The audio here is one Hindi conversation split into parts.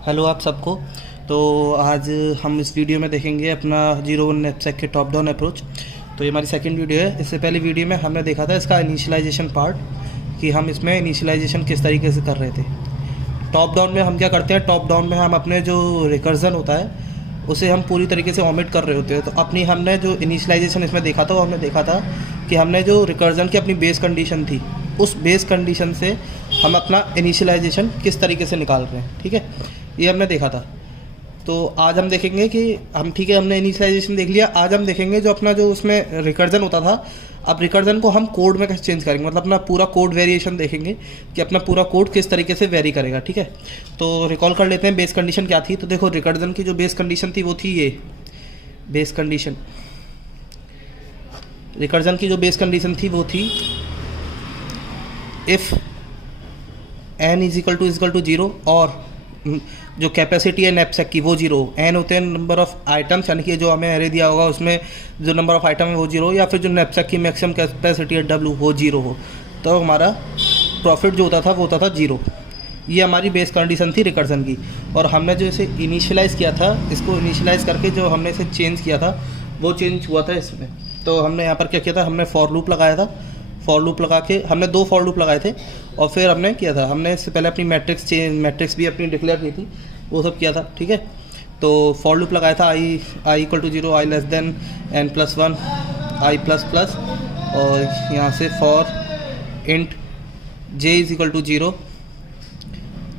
हेलो आप सबको। तो आज हम इस वीडियो में देखेंगे अपना 01 नैपसैक के टॉप डाउन अप्रोच। तो ये हमारी सेकंड वीडियो है। इससे पहले वीडियो में हमने देखा था इसका इनिशियलाइजेशन पार्ट, कि हम इसमें इनिशियलाइजेशन किस तरीके से कर रहे थे। टॉप डाउन में हम क्या करते हैं, टॉप डाउन में हम अपने जो रिकर्जन होता है उसे हम पूरी तरीके से ओमिट कर रहे होते हैं। तो अपनी हमने जो इनिशियलाइजेशन इसमें देखा था, वो हमने देखा था कि हमने जो रिकर्जन की अपनी बेस कंडीशन थी, उस बेस कंडीशन से हम अपना इनिशियलाइजेशन किस तरीके से निकाल रहे हैं। ठीक है, ये हमने देखा था। तो आज हम देखेंगे कि हम, ठीक है, हमने इनिशियलाइजेशन देख लिया। आज हम देखेंगे जो अपना जो उसमें रिकर्जन होता था, अब रिकर्जन को हम कोड में कैसे चेंज करेंगे, मतलब अपना पूरा कोड वेरिएशन देखेंगे कि अपना पूरा कोड किस तरीके से वेरी करेगा। ठीक है, तो रिकॉल कर लेते हैं बेस कंडीशन क्या थी। तो देखो, रिकर्जन की जो बेस कंडीशन थी वो थी ये बेस कंडीशन। रिकर्जन की जो बेस कंडीशन थी वो थी if n is equal to 0 और जो कैपेसिटी है नैपसैक की वो 0, n होते हैं नंबर ऑफ आइटम्स, यानी कि जो हमें एरे दिया होगा उसमें जो नंबर ऑफ आइटम है वो 0, या फिर जो नैपसैक की मैक्सिमम कैपेसिटी है W वो 0 हो, तो हमारा प्रॉफिट जो होता था वो होता था 0। ये हमारी बेस कंडीशन थी रिकर्जन की। और हमने जो इसे इनिशियलाइज़ किया था, इसको इनिशियलाइज़ करके जो हमने इसे चेंज किया था वो चेंज हुआ था इसमें। तो हमने यहाँ पर क्या किया था, हमने फॉर लूप लगाया था। फॉर लूप लगा के हमने 2 फॉर लूप लगाए थे, और फिर हमने किया था, हमने इससे पहले अपनी मैट्रिक्स भी अपनी डिक्लेयर की थी, वो सब किया था। ठीक है, तो फॉर लूप लगाया था i equal to 0, i less than n+1, i plus plus, और यहाँ से for int j is equal to 0,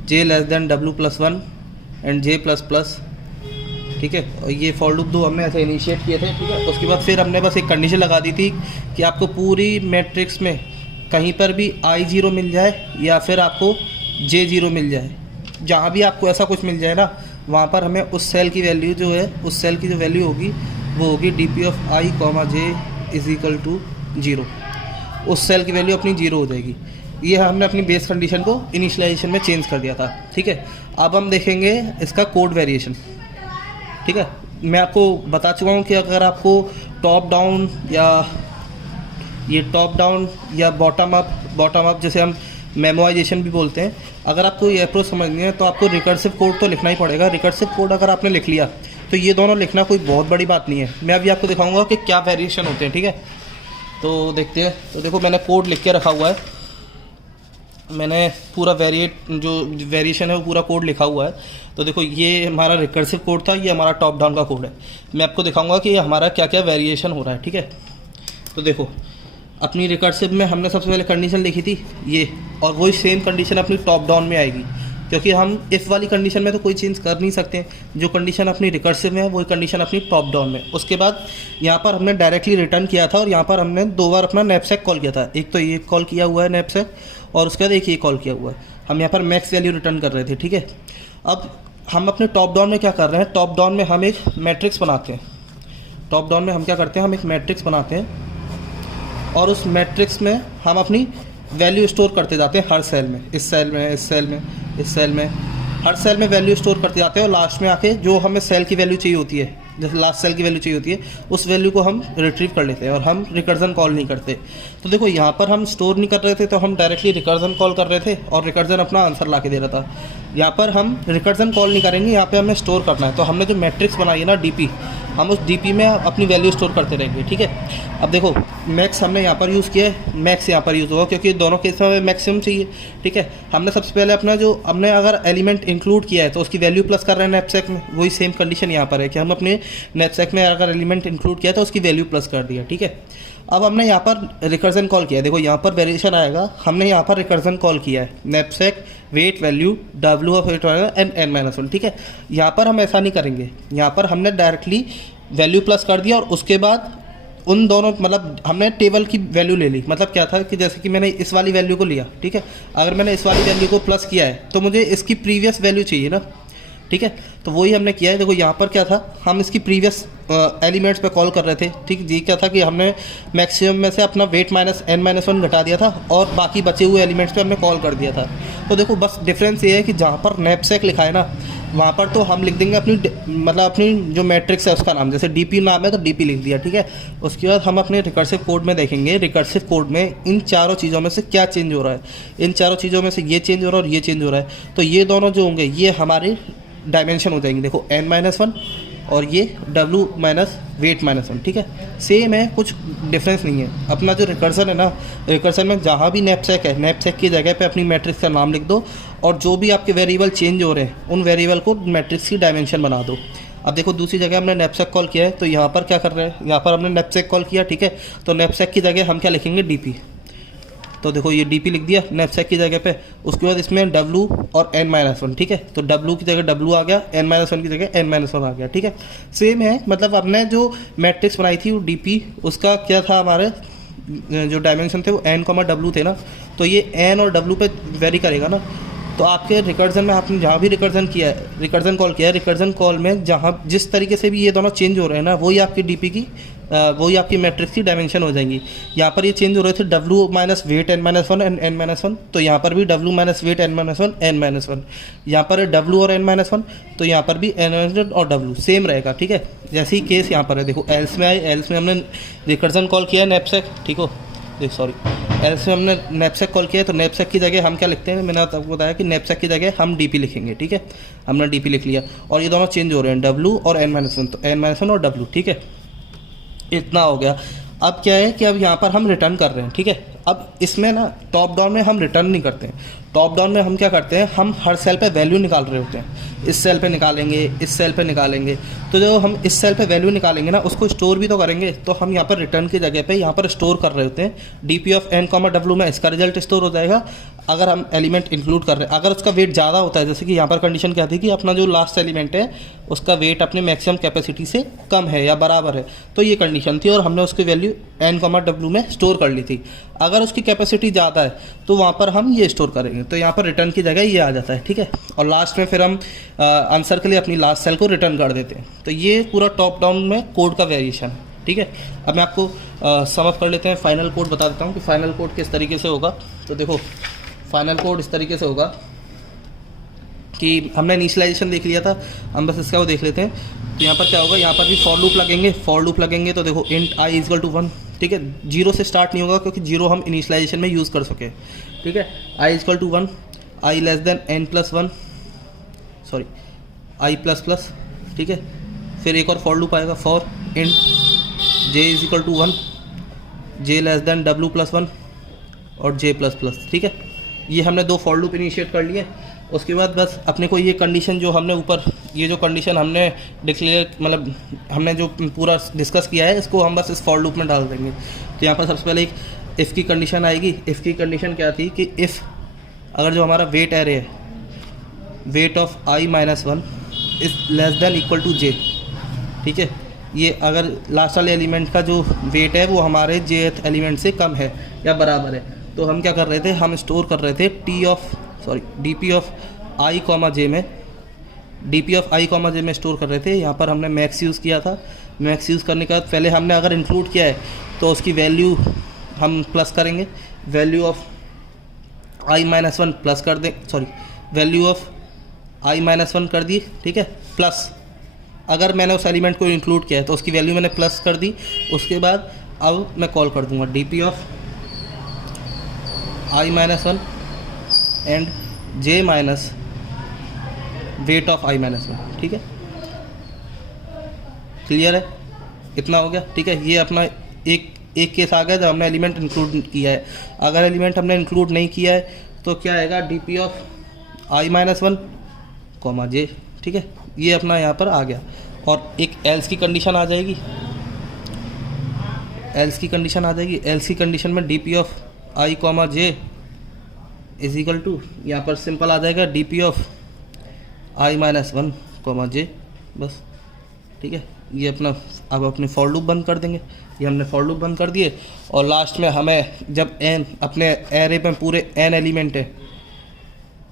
j less than w+1 and j plus plus. ठीक है, और ये फॉर लूप 2 हमने ऐसे इनिशिएट किए थे। ठीक है, उसके बाद फिर हमने बस एक कंडीशन लगा दी थी कि आपको पूरी मैट्रिक्स में कहीं पर भी I0 मिल जाए या फिर आपको J0 मिल जाए, जहाँ भी आपको ऐसा कुछ मिल जाए ना, वहाँ पर हमें उस सेल की वैल्यू जो है, उस सेल की जो वैल्यू होगी वो होगी dp of i, j is equal to 0। उस सेल की वैल्यू अपनी 0 हो जाएगी। ये हमने अपनी बेस कंडीशन को इनिशियलाइजेशन में चेंज कर दिया था। ठीक है, अब हम देखेंगे इसका कोड वेरिएशन। ठीक है, मैं आपको बता चुका हूँ कि अगर आपको टॉप डाउन या बॉटम अप जैसे हम मेमोराइजेशन भी बोलते हैं, अगर आपको ये अप्रोच समझनी है तो आपको रिकर्सिव कोड तो लिखना ही पड़ेगा। रिकर्सिव कोड अगर आपने लिख लिया तो ये दोनों लिखना कोई बहुत बड़ी बात नहीं है। मैं अभी आपको दिखाऊंगा कि क्या वेरिएशन होते हैं। ठीक है, तो देखते हैं। तो देखो, मैंने कोड लिख के रखा हुआ है, मैंने पूरा वेरिएशन है वो पूरा कोड लिखा हुआ है। तो देखो, ये हमारा रिकर्सिव कोड था, ये हमारा टॉप डाउन का कोड है। मैं आपको दिखाऊंगा कि हमारा क्या क्या वेरिएशन हो रहा है। ठीक है, तो देखो, अपनी रिकर्सिव में हमने सबसे पहले कंडीशन लिखी थी ये, और वही सेम कंडीशन अपनी टॉप डाउन में आएगी, क्योंकि हम इफ़ वाली कंडीशन में तो कोई चेंज कर नहीं सकते। जो कंडीशन अपनी रिकर्सिव में है वही कंडीशन अपनी टॉप डाउन में। उसके बाद यहाँ पर हमने डायरेक्टली रिटर्न किया था, और यहाँ पर हमने 2 बार अपना नैपसैक कॉल किया था। एक तो ये कॉल किया हुआ है नैपसैक, और उसके बाद एक ये कॉल किया हुआ है। हम यहाँ पर मैक्स वैल्यू रिटर्न कर रहे थे। ठीक है, अब हम अपने टॉप डाउन में क्या कर रहे हैं, टॉप डाउन में हम एक मैट्रिक्स बनाते हैं। टॉप डाउन में हम क्या करते हैं, हम एक मैट्रिक्स बनाते हैं, और उस मैट्रिक्स में हम अपनी वैल्यू स्टोर करते जाते हैं हर सेल में, इस सेल में, इस सेल में, इस सेल में, हर सेल में वैल्यू स्टोर करते जाते हैं। और लास्ट में आके जो हमें सेल की वैल्यू चाहिए होती है, जैसे लास्ट सेल की वैल्यू चाहिए होती है, उस वैल्यू को हम रिट्रीव कर लेते हैं, और हम रिकर्जन कॉल नहीं करते। तो देखो, यहाँ पर हम स्टोर नहीं कर रहे थे, तो हम डायरेक्टली रिकर्जन कॉल कर रहे थे, और रिकर्जन अपना आंसर ला के दे रहा था। यहाँ पर हम रिकर्जन कॉल नहीं करेंगे, यहाँ पर हमें स्टोर करना है। तो हमने जो मैट्रिक्स बनाई है ना DP, हम उस DP में अपनी वैल्यू स्टोर करते रहेंगे। ठीक है, अब देखो, मैक्स हमने यहाँ पर यूज़ किया है, मैक्स यहाँ पर यूज़ होगा क्योंकि दोनों केस में मैक्सिमम चाहिए। ठीक है, हमने सबसे पहले अपना जो हमने अगर एलिमेंट इंक्लूड किया है तो उसकी वैल्यू प्लस कर रहे हैं नैपसैक में, वही सेम कंडीशन यहाँ पर है कि हम अपने नैपसैक में अगर एलिमेंट इंक्लूड किया तो उसकी वैल्यू प्लस कर दिया। ठीक है, अब हमने यहाँ पर रिकर्जन कॉल किया है। देखो, यहाँ पर वेरिएशन आएगा, हमने यहाँ पर रिकर्जन कॉल किया है, knapsack weight value W of weight and n-1। ठीक है, यहाँ पर हम ऐसा नहीं करेंगे, यहाँ पर हमने डायरेक्टली वैल्यू प्लस कर दिया, और उसके बाद उन दोनों, मतलब हमने टेबल की वैल्यू ले ली। मतलब क्या था कि जैसे कि मैंने इस वाली वैल्यू को लिया, ठीक है, अगर मैंने इस वाली वैल्यू को प्लस किया है तो मुझे इसकी प्रीवियस वैल्यू चाहिए ना। ठीक है, तो वही हमने किया है। देखो, यहाँ पर क्या था, हम इसकी प्रीवियस एलिमेंट्स पे कॉल कर रहे थे। ठीक, ये क्या था कि हमने मैक्सिमम में से अपना वेट माइनस n-1 घटा दिया था, और बाकी बचे हुए एलिमेंट्स पे हमने कॉल कर दिया था। तो देखो, बस डिफरेंस ये है कि जहाँ पर नैपसैक लिखा है ना, वहाँ पर तो हम लिख देंगे अपनी जो मैट्रिक्स है उसका नाम, जैसे DP नाम है तो DP लिख दिया। ठीक है, उसके बाद हम अपने रिकर्सिव कोड में देखेंगे, रिकर्सिव कोड में इन चारों चीज़ों में से क्या चेंज हो रहा है। इन चारों चीज़ों में से ये चेंज हो रहा है और ये चेंज हो रहा है। तो ये दोनों जो होंगे ये हमारे डायमेंशन हो जाएंगी, देखो n-1 और ये W माइनस वेट -1, ठीक है, सेम है, कुछ डिफरेंस नहीं है। अपना जो रिकर्सन है ना, रिकर्सन में जहाँ भी नैपसैक है, नैपसैक की जगह पे अपनी मैट्रिक्स का नाम लिख दो और जो भी आपके वेरिएबल चेंज हो रहे हैं उन वेरिएबल को मैट्रिक्स की डायमेंशन बना दो। अब देखो दूसरी जगह हमने नैपसैक कॉल किया है, तो यहाँ पर क्या कर रहे हैं, यहाँ पर हमने नैपसैक कॉल किया, ठीक है, तो नैपसैक की जगह हम क्या लिखेंगे, DP। तो देखो ये DP लिख दिया नैपसैक की जगह पे। उसके बाद इसमें W और n-1, ठीक है, तो W की जगह W आ गया, n-1 की जगह n-1 आ गया, ठीक है, सेम है। मतलब हमने जो मैट्रिक्स बनाई थी वो DP, उसका क्या था, हमारे जो डायमेंशन थे वो n, W थे ना, तो ये n और W पे वेरी करेगा ना। तो आपके रिकर्जन में आपने जहाँ भी रिकर्जन किया है, रिकर्जन कॉल किया है, रिकर्जन कॉल में जहाँ जिस तरीके से भी ये दोनों चेंज हो रहे हैं ना, वही आपकी DP की वही आपकी मैट्रिक्स की डायमेंशन हो जाएंगी। यहाँ पर ये चेंज हो रहे थे W minus weight n-1 and n-1, तो यहाँ पर भी W minus weight n-1 n-1, यहाँ पर W और n-1, तो यहाँ पर भी n-1 और W सेम रहेगा, ठीक है। जैसे ही केस यहाँ पर है, देखो एल्स में आए, एल्स में हमने रिकर्जन कॉल किया है नैपसैक, ठीक हो, सॉरी, एल्स में हमने नैपसैक कॉल किया है, तो नैपसैक की जगह हम क्या लिखते हैं, मैंने आपको बताया कि नैपसैक की जगह हम DP लिखेंगे, ठीक है, हमने DP लिख लिया और ये दोनों चेंज हो रहे हैं W और n-1, तो n-1 और W, ठीक है, इतना हो गया। अब क्या है कि अब यहाँ पर हम रिटर्न कर रहे हैं, ठीक है। अब इसमें ना टॉप डाउन में हम रिटर्न नहीं करते हैं, टॉप डाउन में हम क्या करते हैं, हम हर सेल पे वैल्यू निकाल रहे होते हैं, इस सेल पे निकालेंगे, इस सेल पे निकालेंगे, तो जो हम इस सेल पे वैल्यू निकालेंगे ना, उसको स्टोर भी तो करेंगे, तो हम यहाँ पर रिटर्न की जगह पे यहाँ पर स्टोर कर रहे होते हैं। DP ऑफ n, W में इसका रिजल्ट स्टोर हो जाएगा अगर हम एलिमेंट इंक्लूड कर रहे हैं। अगर उसका वेट ज़्यादा होता है, जैसे कि यहाँ पर कंडीशन क्या थी कि अपना जो लास्ट एलिमेंट है उसका वेट अपने मैक्सिमम कैपेसिटी से कम है या बराबर है, तो ये कंडीशन थी और हमने उसकी वैल्यू n, W में स्टोर कर ली थी। अगर उसकी कैपेसिटी ज़्यादा है तो वहाँ पर हम ये स्टोर करेंगे, तो यहाँ पर रिटर्न की जगह ये आ जाता है, ठीक है, और लास्ट में फिर हम आंसर के लिए अपनी लास्ट सेल को रिटर्न कर देते हैं। तो ये पूरा टॉप डाउन में कोड का वेरिएशन है, ठीक है। अब मैं आपको सम अप कर लेते हैं, फाइनल कोड बता देता हूँ कि फाइनल कोड किस तरीके से होगा। तो देखो फाइनल कोड इस तरीके से होगा कि हमने इनिशियलाइजेशन देख लिया था, हम बस इसका वो देख लेते हैं। तो यहाँ पर क्या होगा, यहाँ पर भी फॉर लूप लगेंगे, तो देखो int i = 1, ठीक है, 0 से स्टार्ट नहीं होगा क्योंकि 0 हम इनिशियलाइजेशन में यूज़ कर सके, ठीक है। i = 1, i n+1, sorry i++, ठीक है। फिर एक और फॉर लूप आएगा, for int j = 1, j W+1 और j++, ठीक है। ये हमने दो फॉर लूप इनिशिएट कर लिए। उसके बाद बस अपने को ये कंडीशन जो हमने ऊपर, ये जो कंडीशन हमने डिक्लेयर, मतलब हमने जो पूरा डिस्कस किया है, इसको हम बस इस फॉर लूप में डाल देंगे। तो यहाँ पर सबसे पहले एक इफ़ की कंडीशन आएगी। इफ़ की कंडीशन क्या थी कि इफ़ अगर जो हमारा वेट एरे है, weight of i-1 is <= j, ठीक है, ये अगर लास्ट वाले एलिमेंट का जो वेट है वो हमारे jth एलिमेंट से कम है या बराबर है, तो हम क्या कर रहे थे, हम स्टोर कर रहे थे DP ऑफ i, j में, DP ऑफ i, j में स्टोर कर रहे थे। यहाँ पर हमने मैक्स यूज़ किया था। मैक्स यूज़ करने के बाद पहले हमने अगर इंक्लूड किया है तो उसकी वैल्यू हम प्लस करेंगे, वैल्यू ऑफ i-1 प्लस कर दें, सॉरी वैल्यू ऑफ i-1 कर दी, ठीक है, प्लस अगर मैंने उस एलिमेंट को इंक्लूड किया है तो उसकी वैल्यू मैंने प्लस कर दी। उसके बाद अब मैं कॉल कर दूंगा DP of i-1 and j minus weight of i-1, ठीक है, क्लियर है, इतना हो गया, ठीक है। ये अपना एक केस आ गया जब हमने एलिमेंट इंक्लूड किया है। अगर एलिमेंट हमने इंक्लूड नहीं किया है तो क्या आएगा, DP ऑफ i-1, j, ठीक है, ये अपना यहाँ पर आ गया। और एक एल्स की कंडीशन आ जाएगी, एल्स की कंडीशन में DP of i, j is equal to, यहाँ पर सिंपल आ जाएगा DP ऑफ i-1, j, बस, ठीक है। ये अपना अब अपने फॉर लूप बंद कर देंगे। ये हमने फॉर लूप बंद कर दिए और लास्ट में हमें जब n अपने एरे में पूरे n एलिमेंट है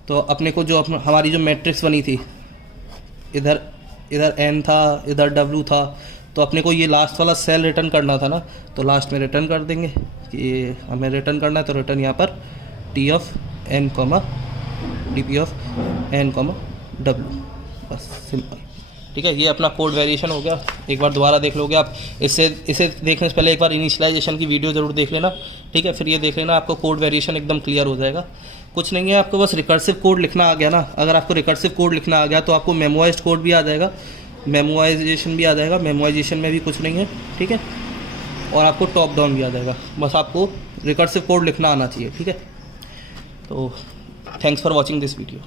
तो अपने को जो हमारी जो मैट्रिक्स बनी थी, इधर n था, इधर W था, तो अपने को ये लास्ट वाला सेल रिटर्न करना था ना, तो लास्ट में रिटर्न कर देंगे कि हमें रिटर्न करना है, तो रिटर्न यहाँ पर T of n, DP of n, W, बस सिंपल, ठीक है। ये अपना कोड वेरिएशन हो गया। एक बार दोबारा देख लोगे आप, इसे देखने से पहले एक बार इनिशियलाइजेशन की वीडियो ज़रूर देख लेना, ठीक है, फिर ये देख लेना, आपको कोड वेरिएशन एकदम क्लियर हो जाएगा। कुछ नहीं है, आपको बस रिकर्सिव कोड लिखना आ गया ना। अगर आपको रिकर्सिव कोड लिखना आ गया तो आपको मेमोइज्ड कोड भी आ जाएगा, मेमोइजेशन भी आ जाएगा। मेमोइजेशन में भी कुछ नहीं है, ठीक है। और आपको टॉप डाउन भी आ जाएगा, बस आपको रिकर्सिव कोड लिखना आना चाहिए, ठीक है। तो thanks for watching this video.